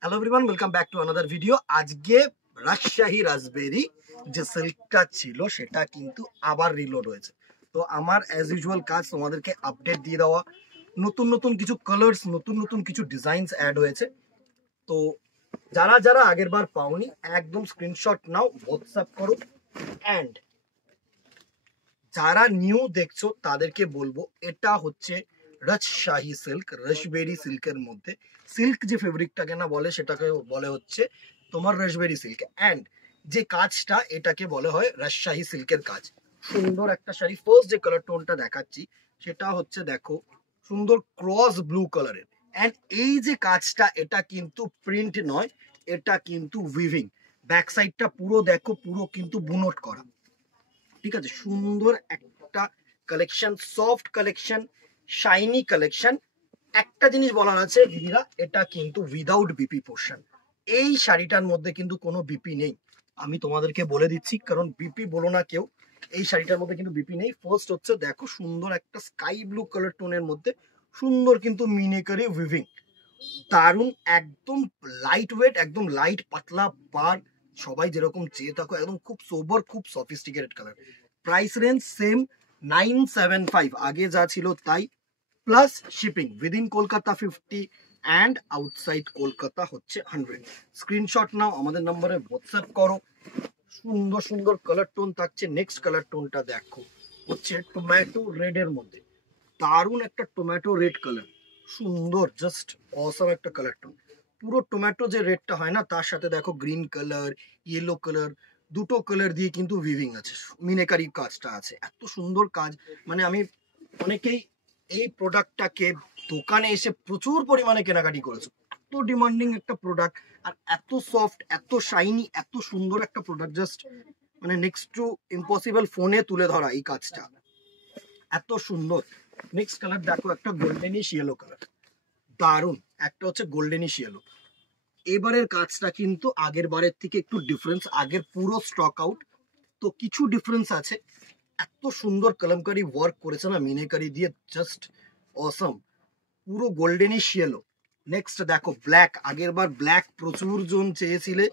Hello everyone, welcome back to another video. আজকে রাজশাহী রাজবেরি যে সিল্কটা ছিল সেটা কিন্তু আবার রিলোড হয়েছে। তো আমার অ্যাজ ইউজুয়াল কাজ তোমাদেরকে আপডেট দিয়ে দেওয়া, নতুন নতুন কিছু কালার্স, নতুন নতুন কিছু ডিজাইনস অ্যাড হয়েছে। তো যারা যারা আগের বার পাওনি একদম স্ক্রিনশট নাও, হোয়াটসঅ্যাপ করো। অ্যান্ড যারা নিউ দেখছো তাদেরকে বলবো, এটা হচ্ছে রাজশাহী সিল্ক, রাজবেরি সিল্কের মধ্যে। সিল্ক যে ফেব্রিকটাকে না বলে সেটাকে বলে হচ্ছে তোমার রাজবেরি সিল্ক। অ্যান্ড যে কাজটা এটাকে বলে হয় রাজশাহী সিল্কের কাজ। সুন্দর একটা শাড়ি। ফার্স্ট যে কালার টোনটা দেখাচ্ছি সেটা হচ্ছে দেখো সুন্দর ক্রস ব্লু কালারের। অ্যান্ড এই যে কাজটা এটা কিন্তু প্রিন্ট নয়, এটা কিন্তু উইভিং। ব্যাক সাইডটা পুরো দেখো, পুরো কিন্তু বুনট করা। ঠিক আছে, সুন্দর একটা collection, soft collection, shiny collection. একটা জিনিস বলার আছে দিদিরা, এটা কিন্তু উইদাউট বিপি পোর্শন। এই শাড়িটার মধ্যে কিন্তু কোনো বিপি নেই, আমি তোমাদেরকে বলে দিচ্ছি, কারণ বিপি বলো না কেউ, এই শাড়িটার মধ্যে কিন্তু বিপি নেই। ফার্স্ট হচ্ছে দেখো সুন্দর একটা স্কাই ব্লু কালার টোনের মধ্যে সুন্দর কিন্তু মিনেকারি উইভিং, দারুন, একদম লাইট ওয়েট, একদম লাইট পাতলা বার। সবাই যেরকম চেয়ে থাকো, একদম খুব সোবার, খুব sophisticated colour. Price range same 975, আগে যা ছিল তাই, plus shipping within Kolkata 50 and outside Kolkata হচ্ছে 100। স্ক্রিনশট নাও, আমাদের নম্বরে হোয়াটসঅ্যাপ করো। সুন্দর সুন্দর কালার টোন থাকছে। নেক্সট কালার টোনটা দেখো হচ্ছে টমেটো রেড এর মধ্যে, দারুন একটা টমেটো রেড কালার, সুন্দর, জাস্ট অসম একটা কালার টোন। পুরো টমেটো যে রেডটা হয় না, তার সাথে দেখো গ্রিন কালার, ইয়েলো কালার, দুটো কালার দিয়ে কিন্তু উইভিং আছে, মিনেকারি কাজটা আছে, এত সুন্দর কাজ। মানে আমি অনেকেই এই প্রোডাক্টটাকে দোকানে এসে প্রচুর পরিমাণে কেনাকাটি করেছে। এত ডিমান্ডিং একটা প্রোডাক্ট, আর এত সফট, এত শাইনি, এত সুন্দর একটা প্রোডাক্ট, জাস্ট মানে নেক্সট টু ইম্পসিবল ফোনে তুলে ধরা এই কাজটা, এত সুন্দর। নেক্সট কালার দেখো একটা গোল্ডেনিশ ইয়েলো কালার, দারুন একটা হচ্ছে গোল্ডেনিশ ইয়েলো। এবারের কাজটা কিন্তু আগের বারের থেকে একটু ডিফারেন্স, আগের পুরো স্টক আউট, তো কিছু ডিফারেন্স আছে। এত সুন্দর কলমকারি ওয়ার্ক করেছে না মিনেকারি দিয়ে, জাস্ট অসম, পুরো গোল্ডেনিশ ইয়েলো। নেক্সট দেখো ব্ল্যাক, আগের বার ব্ল্যাক প্রচুর জন চেয়েছিলে,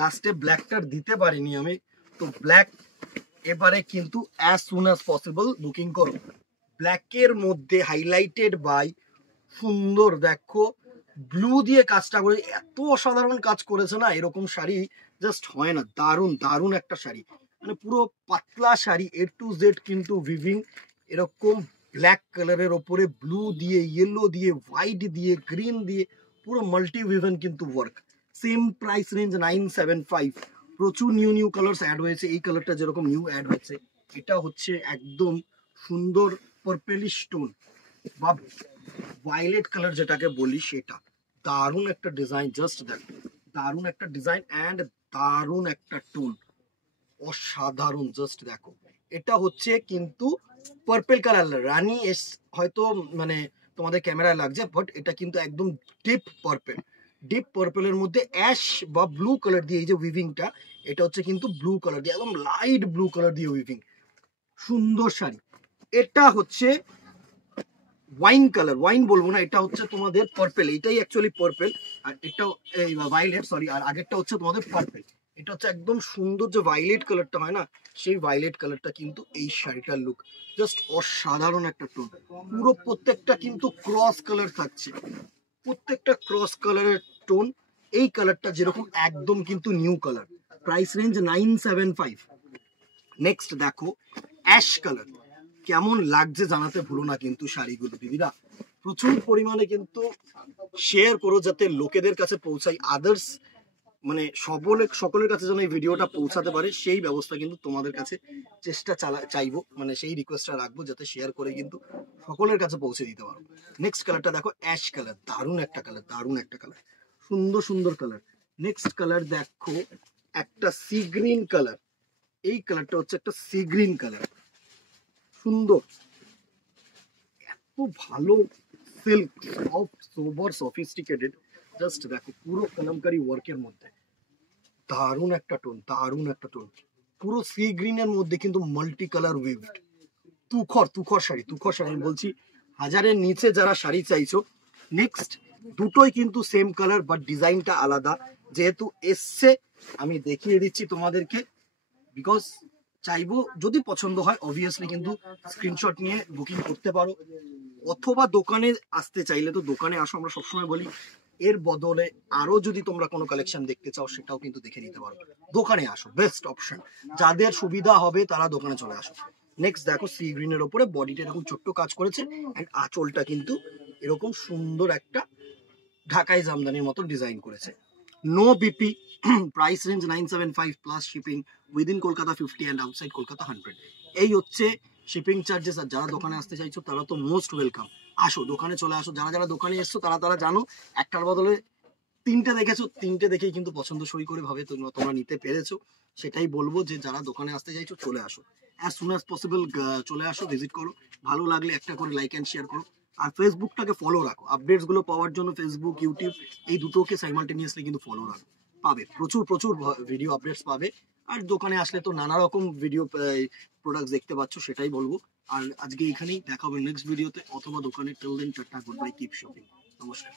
লাস্টে ব্ল্যাকটার দিতে পারিনি আমি, তো ব্ল্যাক এবারে কিন্তু as soon as possible booking করো। ব্ল্যাকের মধ্যে হাইলাইটেড বাই সুন্দর দেখো ব্লু দিয়ে কাজটা করে, এত অসাধারণ কাজ করেছে না, এরকম শাড়ি জাস্ট হয় না। দারুন দারুন একটা শাড়ি, মানে পুরো পাতলা শাড়ি, এ টু জেড কিন্তু উইভিং। এরকম ব্ল্যাক কালারের ওপরে ব্লু দিয়ে, ইয়েলো দিয়ে, হোয়াইট দিয়ে, গ্রিন দিয়ে, পুরো মাল্টি উইভেন কিন্তু ওয়ার্ক। Same price range 975। প্রচুর নিউ নিউ কালার্স অ্যাড হয়েছে, এই কালারটা যেরকম নিউ অ্যাড হয়েছে, এটা হচ্ছে একদম সুন্দর পার্পেলিশ টোন বা ভায়োলেট কালার যেটাকে বলি, সেটা দারুণ একটা ডিজাইন, জাস্ট দেখো, দারুণ একটা ডিজাইন অ্যান্ড দারুণ একটা টোন, অসাধারণ। জাস্ট দেখো, এটা হচ্ছে কিন্তু পার্পল কালার, রানী এস হয়তো মানে তোমাদের ক্যামেরায় লাগছে, বাট এটা কিন্তু একদম ডিপ পার্পল। ডিপ পার্পলের মধ্যে অ্যাশ বা ব্লু কালার দিয়ে এই যে উইভিংটা, এটা হচ্ছে কিন্তু ব্লু কালার দিয়ে, একদম লাইট ব্লু কালার দিয়ে উইভিং, সুন্দর শাড়ি। এটা হচ্ছে ওয়াইন কালার, ওয়াইন বলবো না, এটা হচ্ছে তোমাদের পার্পল, এটাই অ্যাকচুয়ালি পার্পল, আর এটাও এই ভায়োলেট, সরি, আর আগেরটা হচ্ছে তোমাদের পার্পল। এটা হচ্ছে একদম সুন্দর, যে ভায়োলেট কালারটা হয় না, সেই ভায়োলেট কালারটা কিন্তু এই শাড়িটার লুক, জাস্ট অসাধারণ একটা টোন। পুরো প্রত্যেকটা কিন্তু ক্রস কালার থাকছে, প্রত্যেকটা ক্রস কালারের টোন। এই কালারটা যেরকম একদম কিন্তু new colour. Price range 975। Next দেখো অ্যাশ কালার, কেমন লাগছে জানাতে ভুলো না কিন্তু শাড়িগুলো দিদিরা। প্রচুর পরিমাণে কিন্তু শেয়ার করো, যাতে লোকেদের কাছে পৌঁছাই, আদার্স মানে সকলের কাছে যেন এই ভিডিওটা পৌঁছাতে পারে, সেই ব্যবস্থা কিন্তু তোমাদের কাছে চেষ্টা চাইবো, মানে সেই রিকোয়েস্টটা রাখবো, যাতে শেয়ার করে কিন্তু সকলের কাছে পৌঁছে দিতে পারো। নেক্সট কালারটা দেখো অ্যাশ কালার, দারুণ একটা কালার, দারুণ একটা কালার, সুন্দর সুন্দর কালার। নেক্সট কালার দেখো একটা সি গ্রিন কালার, এই কালারটা হচ্ছে একটা সি গ্রিন কালার, সুন্দর, খুব ভালো সিল্ক, সফট, সোবার, সফিস্টিকেটেড। জাস্ট দেখো পুরো কলমকারি ওয়ার্কের মধ্যে দারুণ একটা টোন, দারুণ একটা টোন, পুরো সি গ্রিনের মধ্যে কিন্তু মাল্টি কালার উইভড। তুখর তুখর শাড়ি, তুখর শাড়ি বলছি, হাজারের নিচে যারা শাড়ি চাইছো। নেক্সট দুটোই কিন্তু সেম কালার বাট ডিজাইনটা আলাদা। যেহেতু এসছে আমি দেখিয়ে দিচ্ছি তোমাদেরকে, বিকজ চাইবো যদি পছন্দ হয় অবভিয়াসলি কিন্তু স্ক্রিনশট নিয়ে বুকিং করতে পারো, অথবা দোকানে আসতে চাইলে তো দোকানে আসো। আমরা সবসময় বলি এর বদলে আরো যদি তোমরা কোনো কালেকশন দেখতে চাও সেটাও কিন্তু দেখে নিতে পারো। দোকানে আসো, বেস্ট অপশন। যাদের সুবিধা হবে তারা দোকানে চলে আসো। নেক্সট দেখো সি গ্রিনের ওপরে বডিটা এরকম ছোট্ট কাজ করেছে, এন্ড আঁচলটা কিন্তু এরকম সুন্দর একটা ঢাকাই জামদানির মতো ডিজাইন করেছে। No BP, price range 975 plus shipping, within Kolkata 50 and outside Kolkata 100। এই হচ্ছে শিপিং চার্জেস। আর যারা দোকানে আসতে চাইছো তারা তো মোস্ট ওয়েলকাম, আসো দোকানে চলে আসো। যারা যারা দোকানে এসছো তারা জানো একটার বদলে তিনটে দেখেছো, তিনটে দেখেই কিন্তু পছন্দ সই করে ভাবে তোমরা নিতে পেরেছো। সেটাই বলবো যে যারা দোকানে আসতে চাইছো চলে আসো, অ্যাজ সুন অ্যাজ পসিবল চলে আসো, ভিজিট করো। ভালো লাগলে একটা করে লাইক অ্যান্ড শেয়ার করো, আর ফেসবুকটাকে ফলো রাখো। আপডেটস গুলো পাওয়ার জন্য ফেসবুক, ইউটিউব এই দুটোকে সাইমালটেনিয়াসলি কিন্তু ফলো রাখো, পাবে প্রচুর প্রচুর ভিডিও আপডেটস পাবে। আর দোকানে আসলে তো নানা রকম ভিডিও প্রোডাক্টস দেখতে পাচ্ছ, সেটাই বলবো। আর আজকে এখানেই দেখা হবে নেক্সট ভিডিওতে অথবা দোকানে। Till then tata, good bye, keep shopping, নমস্কার।